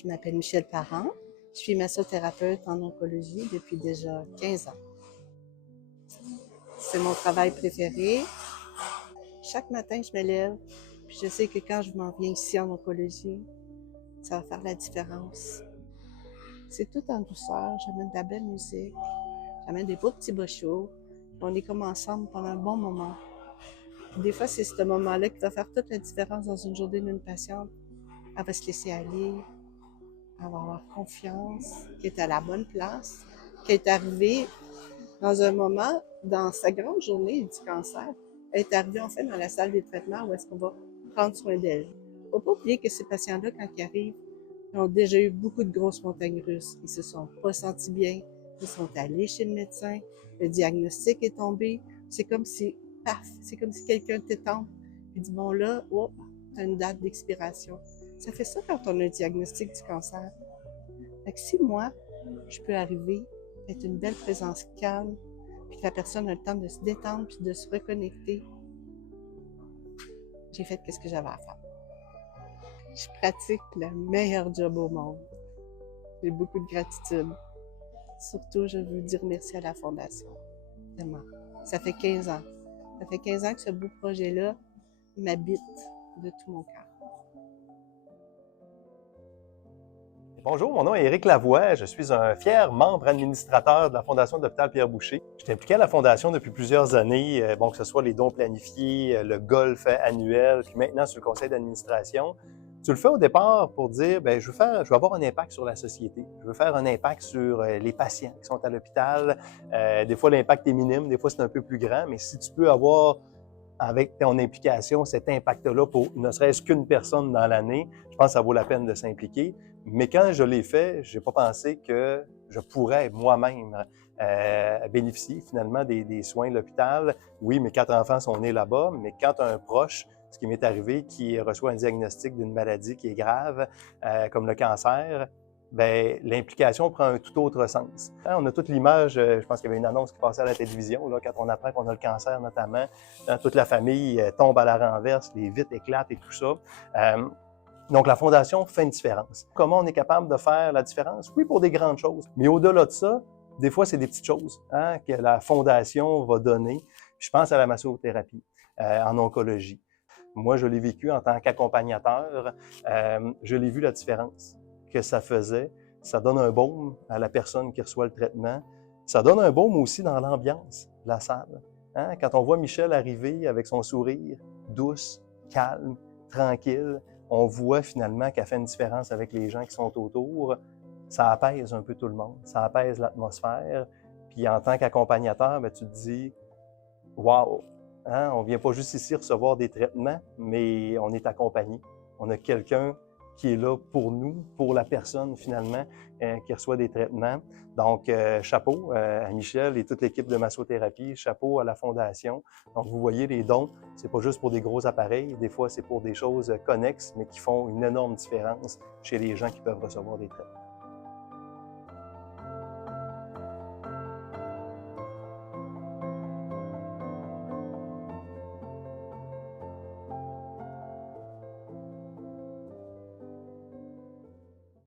Je m'appelle Michèle Parent. Je suis massothérapeute en oncologie depuis déjà 15 ans. C'est mon travail préféré. Chaque matin, je me lève, puis je sais que quand je m'en viens ici en oncologie, ça va faire la différence. C'est tout en douceur. J'amène de la belle musique. J'amène des beaux petits bas chauds. On est comme ensemble pendant un bon moment. Des fois, c'est ce moment-là qui va faire toute la différence dans une journée d'une patiente. Elle va se laisser aller, elle va avoir confiance, qu'elle est à la bonne place, qu'elle est arrivée dans un moment, dans sa grande journée du cancer, elle est arrivée en fait dans la salle des traitements où est-ce qu'on va prendre soin d'elle. Il ne faut pas oublier que ces patients-là, quand ils arrivent, ils ont déjà eu beaucoup de grosses montagnes russes. Ils se sont pas sentis bien, ils sont allés chez le médecin, le diagnostic est tombé. C'est comme si, paf, c'est comme si quelqu'un t'étend et dit, bon là, oh, tu as une date d'expiration. Ça fait ça quand on a un diagnostic du cancer. Fait que si moi, je peux arriver, être une belle présence calme, puis que la personne a le temps de se détendre puis de se reconnecter, j'ai fait ce que j'avais à faire. Je pratique le meilleur job au monde. J'ai beaucoup de gratitude. Surtout, je veux dire merci à la Fondation. Vraiment. Ça fait 15 ans. Ça fait 15 ans que ce beau projet-là m'habite de tout mon cœur. Bonjour, mon nom est Éric Lavoie. Je suis un fier membre administrateur de la Fondation de l'Hôpital Pierre-Boucher. Je suis impliqué à la Fondation depuis plusieurs années, que ce soit les dons planifiés, le golf annuel, puis maintenant sur le conseil d'administration. Tu le fais au départ pour dire, je veux avoir un impact sur la société. Je veux faire un impact sur les patients qui sont à l'hôpital. Des fois, l'impact est minime, des fois, c'est un peu plus grand, mais si tu peux avoir avec ton implication, cet impact-là pour ne serait-ce qu'une personne dans l'année, je pense que ça vaut la peine de s'impliquer. Mais quand je l'ai fait, je n'ai pas pensé que je pourrais moi-même bénéficier finalement des soins de l'hôpital. Oui, mes 4 enfants sont nés là-bas, mais quand un proche, ce qui m'est arrivé, qui reçoit un diagnostic d'une maladie qui est grave, comme le cancer, l'implication prend un tout autre sens. On a toute l'image, je pense qu'il y avait une annonce qui passait à la télévision, là, quand on apprend qu'on a le cancer notamment, toute la famille tombe à la renverse, les vitres éclatent et tout ça. Donc, la Fondation fait une différence. Comment on est capable de faire la différence? Oui, pour des grandes choses, mais au-delà de ça, des fois, c'est des petites choses que la Fondation va donner. Je pense à la massothérapie en oncologie. Moi, je l'ai vécu en tant qu'accompagnateur. Je l'ai vu la différence que ça faisait. Ça donne un baume à la personne qui reçoit le traitement. Ça donne un baume aussi dans l'ambiance de la salle. Quand on voit Michèle arriver avec son sourire, douce, calme, tranquille, on voit finalement qu'elle fait une différence avec les gens qui sont autour. Ça apaise un peu tout le monde, ça apaise l'atmosphère. Puis en tant qu'accompagnateur, tu te dis « Wow! » On ne vient pas juste ici recevoir des traitements, mais on est accompagné. On a quelqu'un qui est là pour nous, pour la personne finalement qui reçoit des traitements. Donc, chapeau à Michèle et toute l'équipe de massothérapie, chapeau à la Fondation. Donc, vous voyez, les dons, c'est pas juste pour des gros appareils, des fois c'est pour des choses connexes, mais qui font une énorme différence chez les gens qui peuvent recevoir des traitements.